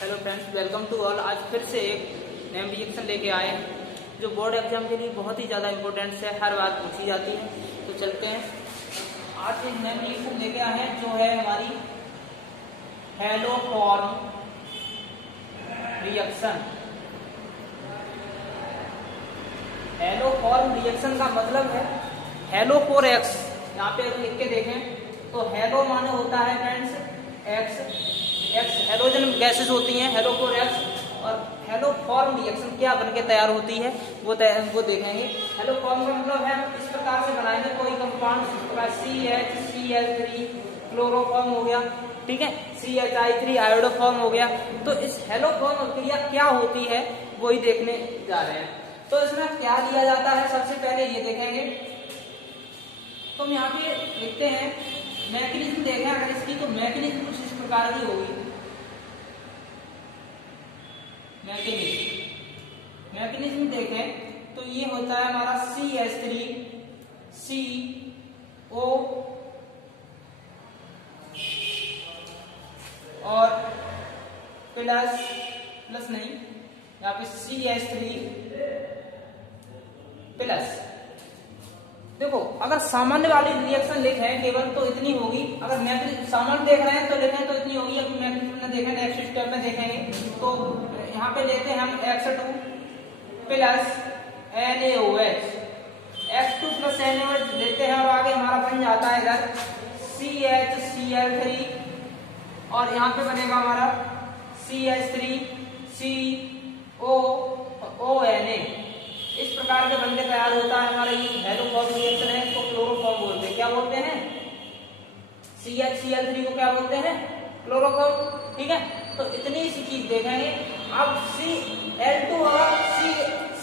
Hello friends, welcome to all. आज फिर से एक नेम रिएक्शन लेके आए हैं जो बोर्ड एग्जाम के लिए बहुत ही ज़्यादा इंपॉर्टेंट है, हर बार पूछी जाती है। तो चलते हैं, आज एक नेम रिएक्शन लेके आए हैं जो है हमारी hello form reaction. Hello form reaction का मतलब है हेलो फॉर एक्स। यहाँ पे अगर लिख के देखें तो हेलो माने होता है फ्रेंड्स एक्स, हेलोजन गैसेस होती हैं हेलो फॉर एक्स, और हेलो फॉर्म रिएक्शन क्या बनके तैयार होती है वो देखेंगे। हेलो फॉर्म का मतलब है हम इस प्रकार से बनाएंगे कोई कंपाउंड CH3 क्लोरोफॉर्म हो गया, ठीक है, CHI3 आयोडोफॉर्म हो गया। तो इस हेलो फॉर्म क्रिया क्या होती है वही देखने जा रहे हैं। तो इसमें क्या दिया जाता है सबसे पहले ये देखेंगे। तो हम यहाँ पे लिखते हैं मैकेनिज्म देखें अगर इसकी, तो मैकेनिज्म कुछ इस प्रकार की होगी। मैकेनिज्म देखें तो ये होता है हमारा CH3CO और प्लस नहीं, यहाँ पे CH3 प्लस। देखो अगर सामान्य वाली रिएक्शन लिखें केवल तो इतनी होगी, अगर मैकेनिज्म सामान्य देख रहे हैं तो लिखें तो इतनी होगी। अभी मैकेनिज्म में देखें नेक्स्ट स्टेप में देखेंगे। तो यहाँ पे लेते हैं हम X2 plus NaOH, X2 plus NaOH लेते हैं और आगे हमारा बन जाता है इधर CHCl3 और यहाँ पे बनेगा हमारा CH3COONA। इस प्रकार के बनके तैयार होता है हमारा ये हेलो फॉर्म रिएक्शन है। इसको क्लोरोफॉर्म बोलते हैं। क्या बोलते हैं? CHCl3 को क्या बोलते हैं? क्लोरोफॉर्म, ठीक है। तो इतनी सी चीज देखेंगे। अब Cl2 होगा,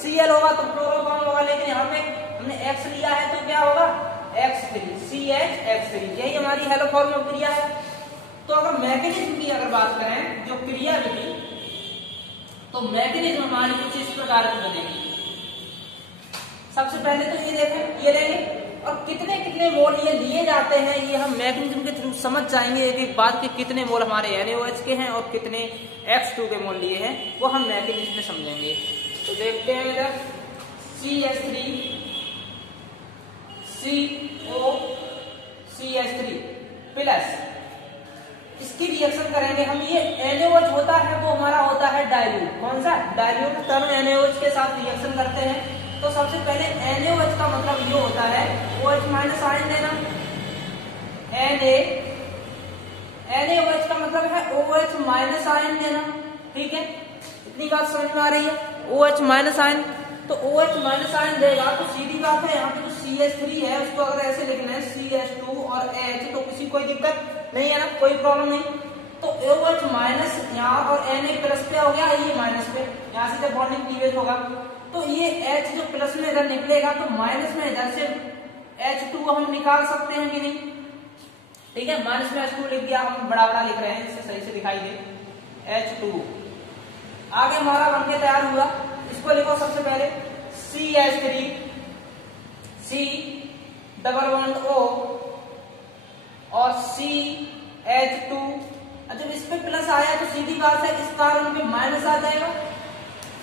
Cl होगा तो क्लोरोफॉर्म होगा, लेकिन यहाँ पे हमने X लिया है तो क्या होगा? X3, CHX3। यही हमारी हेलो फॉर्म क्रिया है। तो अगर मैकेनिज्म की अगर बात करें जो क्रिया विधि, तो मैकेनिज्म हमारी कुछ इस प्रकार की बनेगी। सबसे पहले तो ये देखें, ये देखें और कितने कितने मोल ये लिए जाते हैं ये हम मैकेनिज्म के थ्रू समझ जाएंगे एक एक बात के कितने मोल हमारे NaOH के हैं और कितने X2 के मोल लिए हैं वो हम मैकेनिज्म में समझेंगे। तो देखते हैं इधर CH3 प्लस, इसकी रिएक्शन करेंगे हम। ये NaOH होता है वो हमारा होता है डाइल्यूट। कौन सा? डाइल्यूट। तब NaOH के साथ रिएक्शन करते हैं। तो सबसे पहले NaOH का मतलब ये होता है OH माइनस आयन देना। NaOH का मतलब है OH माइनस आयन देना, ठीक है। इतनी बात समझ में आ रही है? OH माइनस आयन, तो OH माइनस आयन देगा तो सीधी बात है यहाँ पे जो CH3 है उसको अगर ऐसे लिखना है CH2 और H, तो किसी कोई दिक्कत नहीं है ना, कोई प्रॉब्लम नहीं। तो OH माइनस यहाँ और Na प्लस पे हो गया, ये माइनस पे, यहाँ से जब बॉन्डिंग क्लीवेज होगा तो ये H जो प्लस में इधर निकलेगा तो माइनस में इधर से H2 हम निकाल सकते हैं कि नहीं? ठीक है, माइनस में H2 लिख दिया, हम बड़ा बड़ा लिख रहे हैं इससे सही से दिखाई दे। H2 आगे हमारा बनके तैयार हुआ। इसको लिखो सबसे पहले CH3 C double bond O और CH2। जब इस पे प्लस आया तो सीधी बात है इस कार्बन पे माइनस आ जाएगा,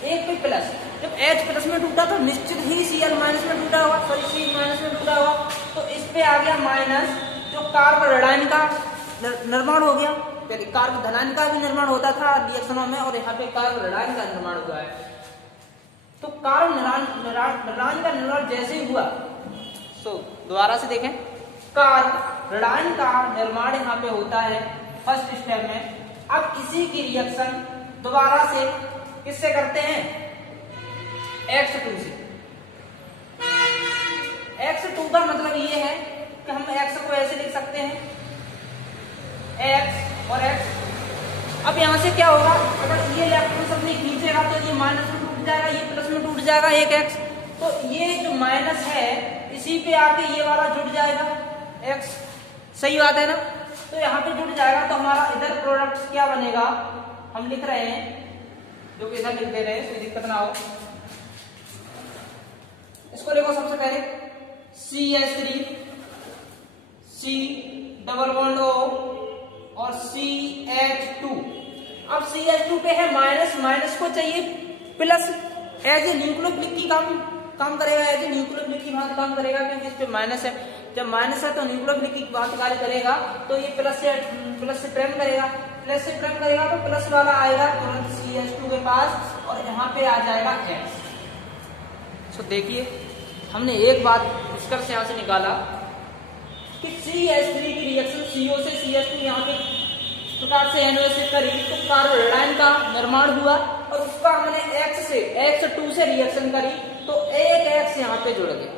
एक पे प्लस। जब H प्लस में टूटा तो निश्चित ही Cl माइनस में टूटा होगा, सॉरी C माइनस में टूटा होगा, तो इस पे आ गया माइनस। जो कार्बन ऋणायन का निर्माण हो गया, कार्बन धनायन का भी निर्माण होता था रिएक्शनों में और यहाँ पे कार्बन ऋणायन का निर्माण हुआ है। तो कार्बन ऋणायन का निर्माण जैसे ही हुआ, सो दोबारा से देखें, कार्बन ऋणायन का निर्माण यहाँ पे होता है फर्स्ट स्टेप में। अब इसी की रिएक्शन दोबारा से किससे करते हैं? X2 से। X2 का मतलब ये है कि हम X को ऐसे लिख सकते हैं X और X। अब यहां से क्या होगा, अगर ये इलेक्ट्रॉन अपनी खींचेगा तो ये माइनस में टूट जाएगा, ये प्लस में टूट जाएगा एक X। तो ये जो माइनस है इसी पे आके ये वाला जुड़ जाएगा X। सही बात है ना? तो यहाँ पे जुड़ जाएगा तो हमारा इधर प्रोडक्ट क्या बनेगा, हम लिख रहे हैं जो कि इधर लिख दे रहे हैं, कोई दिक्कत ना हो। इसको लिखो सबसे पहले CH3 C double bond O और CH2 अब CH2 पे है माइनस, माइनस को चाहिए प्लस, एज ए न्यूक्लियोफिलिक की काम करेगा, एज ए न्यूक्लियोफिलिक की बात काम करेगा, क्योंकि इस पे माइनस है। जब माइनस है तो न्यूक्लियोफिलिक की बात कार्य करेगा, तो ये प्लस से प्रेम करेगा, प्लस से प्रेम करेगा तो प्लस वाला आएगा तुरंत CH2 के पास, और यहाँ पे आ जाएगा X। तो देखिए हमने एक बात निष्कर्ष यहाँ से निकाला कि CH3 की रिएक्शन CO से CH2 यहाँ पे प्रकार से NO से करी तो कार्बोनाइट्राइड का निर्माण हुआ, और उसका हमने X2 से रिएक्शन करी तो एक X यहाँ पे जुड़ गया।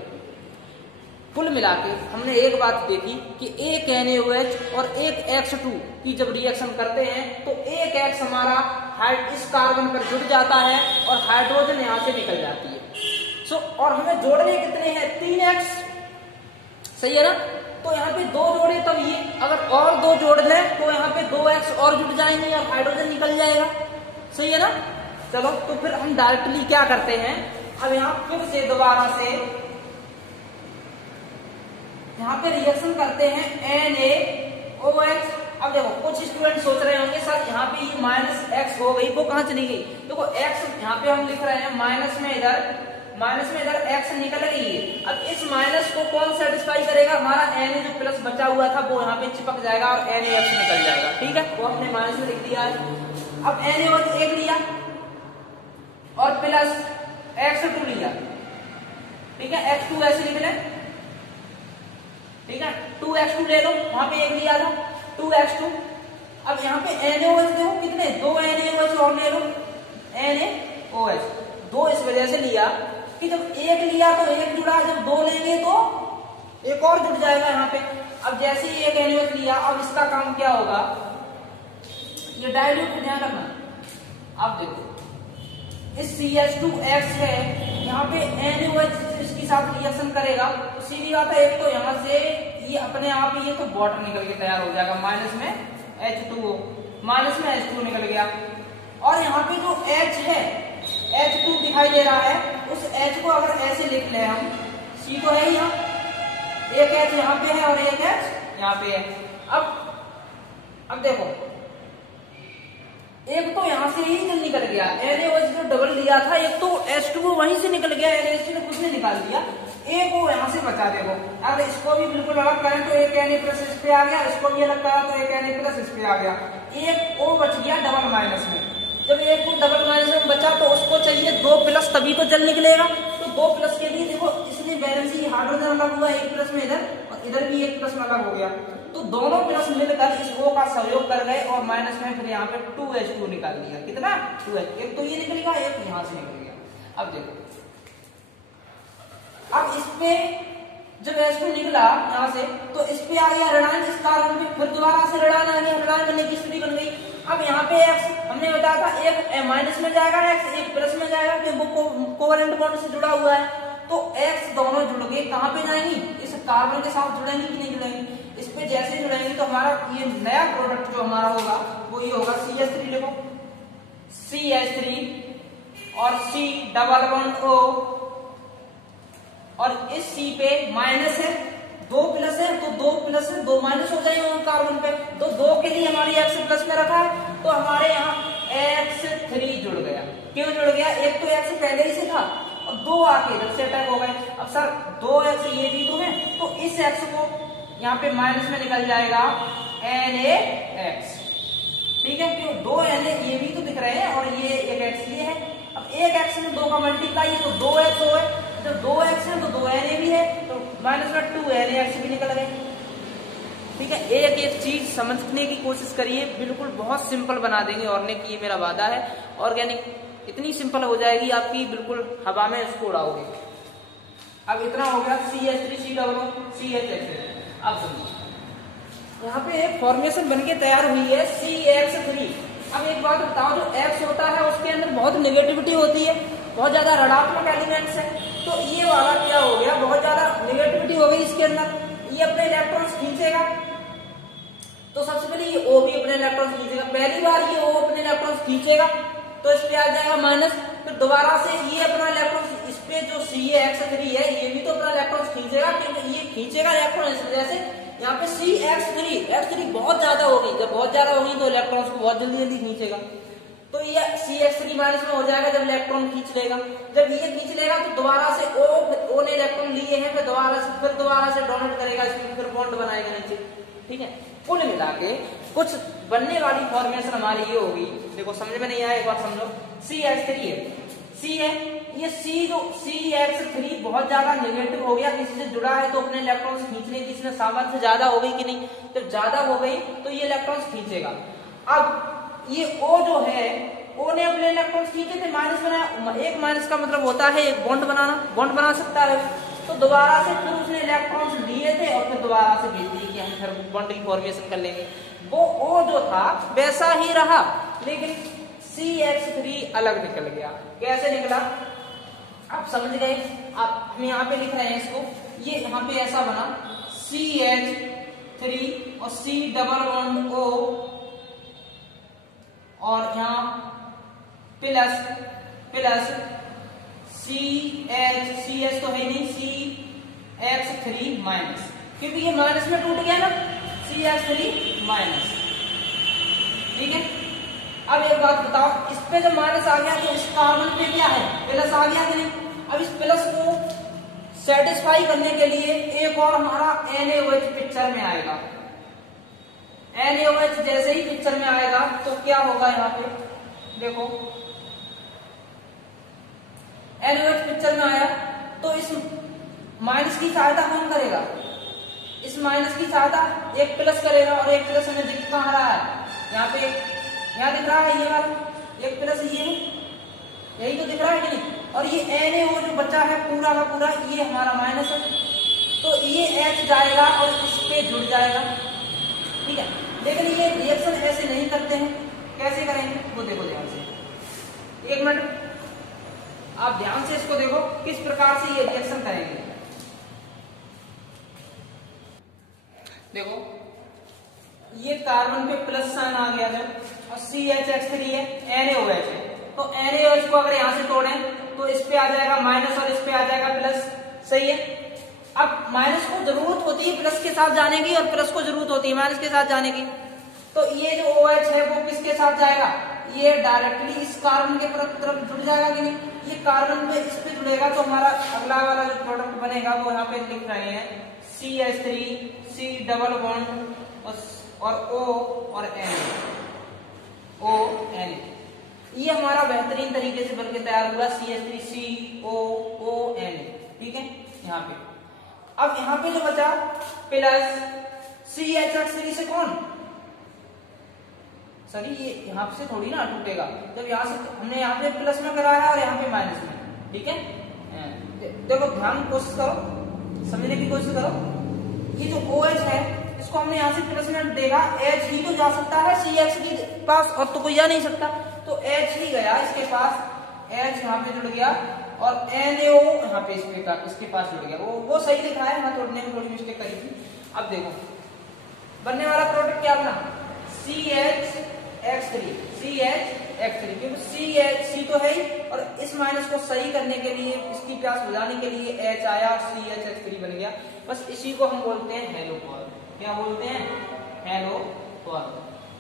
कुल मिला के हमने एक बात देखी कि एक NaOH और एक X2 की जब रिएक्शन करते हैं तो एक X हमारा इस कार्बन पर जुड़ जाता है और हाइड्रोजन यहाँ से निकल जाती है। और हमें जोड़ने कितने हैं, 3X, सही है ना। तो यहाँ पे 2 जोड़े तब ये, अगर और 2 जोड़ दें तो यहाँ पे 2X और जुड़ जाएंगे और हाइड्रोजन निकल जाएगा, सही है ना। चलो तो फिर हम डायरेक्टली क्या करते हैं, अब यहाँ फिर से दोबारा से यहाँ पे रिएक्शन करते हैं NaOH। अब देखो कुछ स्टूडेंट सोच रहे होंगे सर यहाँ पे ये माइनस X हो गई, वो कहाँ चली गई। देखो X यहाँ पे हम लिख रहे हैं माइनस में इधर X निकल गई है। अब इस माइनस को कौन सेटिस्फाई करेगा, हमारा Na जो प्लस बचा हुआ था वो यहाँ पे चिपक जाएगा और NaX निकल जाएगा, ठीक है, वो हमने माइनस में लिख दिया है। अब NaOH एक लिया और प्लस X2 लिया, ठीक है, X2 ऐसे लिख लें, ठीक है, 2X2 ले लो, वहां पे एक लिया था 2X2। अब यहाँ पे NaOH देखो कितने, 2 NaOH और ले लो, NaOH 2 इस वजह से लिया कि जब एक लिया तो एक जुड़ा, जब 2 लेंगे तो एक और जुड़ जाएगा यहाँ पे। अब जैसे ही एक NaOH लिया, अब इसका काम क्या होगा, ये डाइल्यूट ध्यान रखना। अब देखो इस CH2X है, यहाँ पे NaOH इसके साथ रिएक्शन करेगा तो सीधी बात है, एक तो यहाँ से ये अपने आप ही ये तो वाटर निकल के तैयार हो जाएगा, माइनस में H2O, माइनस में H2O निकल गया। और यहाँ पे जो H है, H2 दिखाई दे रहा है, उस H को अगर ऐसे लिख ले हम, C तो है ही यहाँ, एक H यहाँ पे है और एक H यहाँ पे है। अब देखो एक तो यहाँ से ही जल निकल गया, NaOH जो डबल लिया था, एक तो H2O वहीं से निकल गया, NaOH ने कुछ नहीं निकाल दिया, एक वो यहाँ से बचा। देखो अगर इसको भी बिल्कुल अलग करें तो एक Na प्लस इस पे आ गया, इसको भी अलग करा तो एक Na प्लस इस पे आ गया, एक O बच गया डबल माइनस में। जब एक को डबल माइनस में बचा तो उसको चाहिए 2 प्लस, तभी तो जल निकलेगा। तो 2 प्लस के लिए देखो इसलिए वैलेंसी हाइड्रोजन अलग हुआ, 1 प्लस में इधर और इधर भी 1 प्लस में अलग हो गया, तो दोनों प्लस मिलकर इस O का सहयोग कर गए और माइनस में फिर यहाँ पे 2H2 निकाल दिया। कितना 2H, एक तो ये निकलेगा, एक यहाँ से निकल गया। अब देखो अब इस पे जब H2 निकला यहाँ से तो इस पे आ गया ऋणांक, इस कार्बन पे फिर दोबारा से ऋणांक आ गया, ऋणांक बनने की स्थिति बन गई। अब यहाँ पे X हमने बताया था, एक माइनस में जाएगा, X एक प्लस में जाएगा, क्योंकि वो कोवेलेंट बॉन्ड से जुड़ा हुआ है। तो X दोनों जुड़ के कहाँ पे जाएंगी, इस कार्बन के साथ जुड़ेंगी कि नहीं जुड़ेंगी। इस पे जैसे जुड़ेंगी तो हमारा ये नया प्रोडक्ट जो हमारा होगा वो ये होगा CH3, देखो CH3 और C डबल बॉन्ड O, और इस C पे माइनस है, 2 प्लस है तो 2 प्लस है 2 माइनस हो जाएंगे कार्बन पे, तो 2 के लिए हमारी X प्लस में रखा है, तो हमारे यहाँ X3 जुड़ गया। क्यों जुड़ गया, एक तो X पहले ही से था और 2 आके इधर से अटैक हो गए। अब सर 2X ये भी तो है, तो इस X को यहाँ पे माइनस में निकल जाएगा NaX, ठीक है, क्यों 2 Na ये भी तो दिख रहे हैं और ये एक X ये है। अब एक X में 2 का मल्टीप्लाई है तो 2X हो है, जब 2X है तो 2 Na भी है, तो माइनस में 2 NaX भी निकल गए। ठीक है, एक एक चीज समझने की कोशिश करिए, बिल्कुल बहुत सिंपल बना देंगे ऑर्गेनिक, ये मेरा वादा है। ऑर्गेनिक इतनी सिंपल हो जाएगी आपकी, बिल्कुल हवा में इसको उड़ाओगे। अब इतना हो गया CH3COCH। अब सुनिए, यहाँ पे एक फॉर्मेशन बनके तैयार हुई है CX3। अब एक बात बताओ, जो X होता है उसके अंदर बहुत नेगेटिविटी होती है, बहुत ज्यादा ऋणात्मक एलिमेंट्स है, तो ये वाला क्या हो गया, बहुत ज्यादा नेगेटिविटी हो गई इसके अंदर, ये अपने इलेक्ट्रॉन्स खींचेगा। तो सबसे पहले ये O भी अपने इलेक्ट्रॉन्स खींचेगा, पहली बार ये O अपने इलेक्ट्रॉन्स खींचेगा तो इस पे आ जाएगा माइनस, फिर दोबारा से ये अपना इलेक्ट्रॉन, इस पे जो CX3 है ये भी तो अपना इलेक्ट्रॉन खींचेगा, क्योंकि ये खींचेगा इलेक्ट्रॉन, इस वजह से यहाँ पे CH3 बहुत ज्यादा होगी, जब बहुत ज्यादा होगी तो इलेक्ट्रॉन्स को बहुत जल्दी जल्दी खींचेगा, तो ये CH3 माइनस में हो जाएगा जब इलेक्ट्रॉन खींच लेगा। जब ये खींच लेगा तो दोबारा से O ने इलेक्ट्रॉन लिए हैं, फिर दोबारा से डोनेट करेगा, इसमें फिर बॉन्ड बनाएगा नीचे। ठीक है, कुल मिला के कुछ बनने वाली फॉर्मेशन हमारी ये होगी। देखो समझ में नहीं आया एक बार समझो, CH3 है, C है, ये CH3 बहुत ज्यादा नेगेटिव हो गया, किसी से जुड़ा है तो अपने इलेक्ट्रॉन्स खींचने की इसमें सामर्थ्य ज्यादा हो गई कि नहीं, जब ज्यादा हो गई तो ये इलेक्ट्रॉन्स खींचेगा। अब ये O जो है, O ने अपने इलेक्ट्रॉन्स खींचे थे, माइनस बनाया, एक माइनस का मतलब होता है एक बॉन्ड बनाना, बॉन्ड बना सकता है, तो दोबारा से फिर उसने इलेक्ट्रॉन्स लिए थे और फिर दोबारा से भेज दिए कि हम फिर बॉन्ड की फॉर्मेशन कर लेंगे। वो O जो था वैसा ही रहा, लेकिन CH3 अलग निकल गया। कैसे निकला आप समझ गए, आप हम यहाँ पे लिख रहे हैं इसको, ये यहाँ पे ऐसा बना CH3 और C डबल बॉन्ड O और यहाँ प्लस CH तो है नहीं, CH3 माइनस, क्योंकि ये माइनस में टूट गया ना, CH3 माइनस। ठीक है, अब एक बात बताओ, इस पे जब माइनस आ गया तो इस कार्बन पे क्या है, प्लस आ गया कि नहीं। अब इस प्लस को सेटिस्फाई करने के लिए एक और हमारा NaOH पिक्चर में आएगा। NaOH जैसे ही पिक्चर में आएगा तो क्या होगा, यहाँ पे देखो NaOH पिक्चर में आया तो इस माइनस की सहायता कौन करेगा, इस माइनस की सहायता एक प्लस करेगा, और एक प्लस हमें दिख कहाँ रहा है, यहाँ पे, यहाँ दिख रहा है ये वाला एक प्लस, ये यही तो दिख रहा है कि नहीं। और ये NaO जो बचा है पूरा का पूरा ये हमारा माइनस है, तो ये H जाएगा और इस पे जुड़ जाएगा। ठीक है, लेकिन ये रिएक्शन ऐसे नहीं करते हैं, कैसे करेंगे वो देखो ध्यान से, एक मिनट आप ध्यान से इसको देखो किस प्रकार से ये रिएक्शन करेंगे। देखो ये कार्बन पे प्लस साइन आ गया जब, और CH3 है, NaOH है, तो NaOH को अगर यहां से तोड़ें तो इस पे आ जाएगा माइनस और इस पे आ जाएगा प्लस। सही है, अब माइनस को जरूरत होती है प्लस के साथ जाने की और प्लस को जरूरत होती है माइनस के साथ जाने की, तो ये जो OH है वो किसके साथ जाएगा, ये डायरेक्टली इस कार्बन के तरफ जुड़ जाएगा कि नहीं। ये कार्बन पे इस पे जुड़ेगा तो हमारा अगला वाला जो प्रोडक्ट बनेगा वो यहाँ पे लिख रहे हैं CH3 C डबल बॉन्ड और O और N, ये हमारा बेहतरीन तरीके से बनके तैयार हुआ CH3COON। ठीक है, यहाँ पे अब यहाँ पे जो बचा प्लस CH3 से कौन, सॉरी ये यहाँ से थोड़ी ना टूटेगा, जब यहाँ से हमने यहाँ पे प्लस में कराया और यहाँ पे माइनस में। ठीक है, देखो ध्यान कोशिश करो, समझने की कोशिश करो, ये जो OH है इसको हमने यहाँ से प्लस में देखा, H ही तो जा सकता है CH के पास, और तो कोई जा नहीं सकता, तो H ही गया इसके पास, H यहाँ पे जुड़ गया और NaO यहाँ पे इसके पास जुड़ गया। वो सही लिखा है, मैं तोड़ने में थोड़ी मिस्टेक करी थी। अब देखो बनने वाला प्रोडक्ट क्या बना, CH3, क्योंकि C तो है ही, और इस माइनस को सही करने के लिए, इसकी प्यास बुझाने के लिए H आया और CH3 बन गया। बस इसी को हम बोलते हैं हेलोकॉल। क्या बोलते हैं, हेलोकॉल।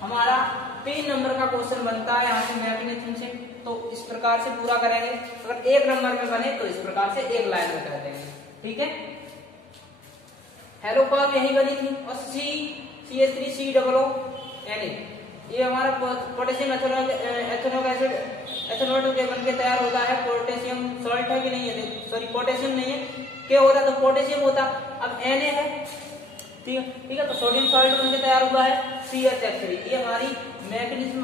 हमारा 3 नंबर का क्वेश्चन बनता है यहाँ से मैग्नेटिज्म से, तो इस प्रकार से पूरा करेंगे। अगर 1 नंबर में बने तो इस प्रकार से एक लाइन में कर देंगे। ठीक है, हेलोकॉल यही बनी थी, और CH3COONA, ये हमारा पोटेशियम एथेनोइक एसिड एथेनॉल के बनके तैयार होता है। पोटेशियम सॉल्ट है कि नहीं है, सॉरी पोटेशियम नहीं है, क्या होता तो पोटेशियम होता, अब Na है। ठीक है, तो सोडियम सॉल्ट बनके तैयार हुआ है CH3। ये हमारी मैग्नीशियम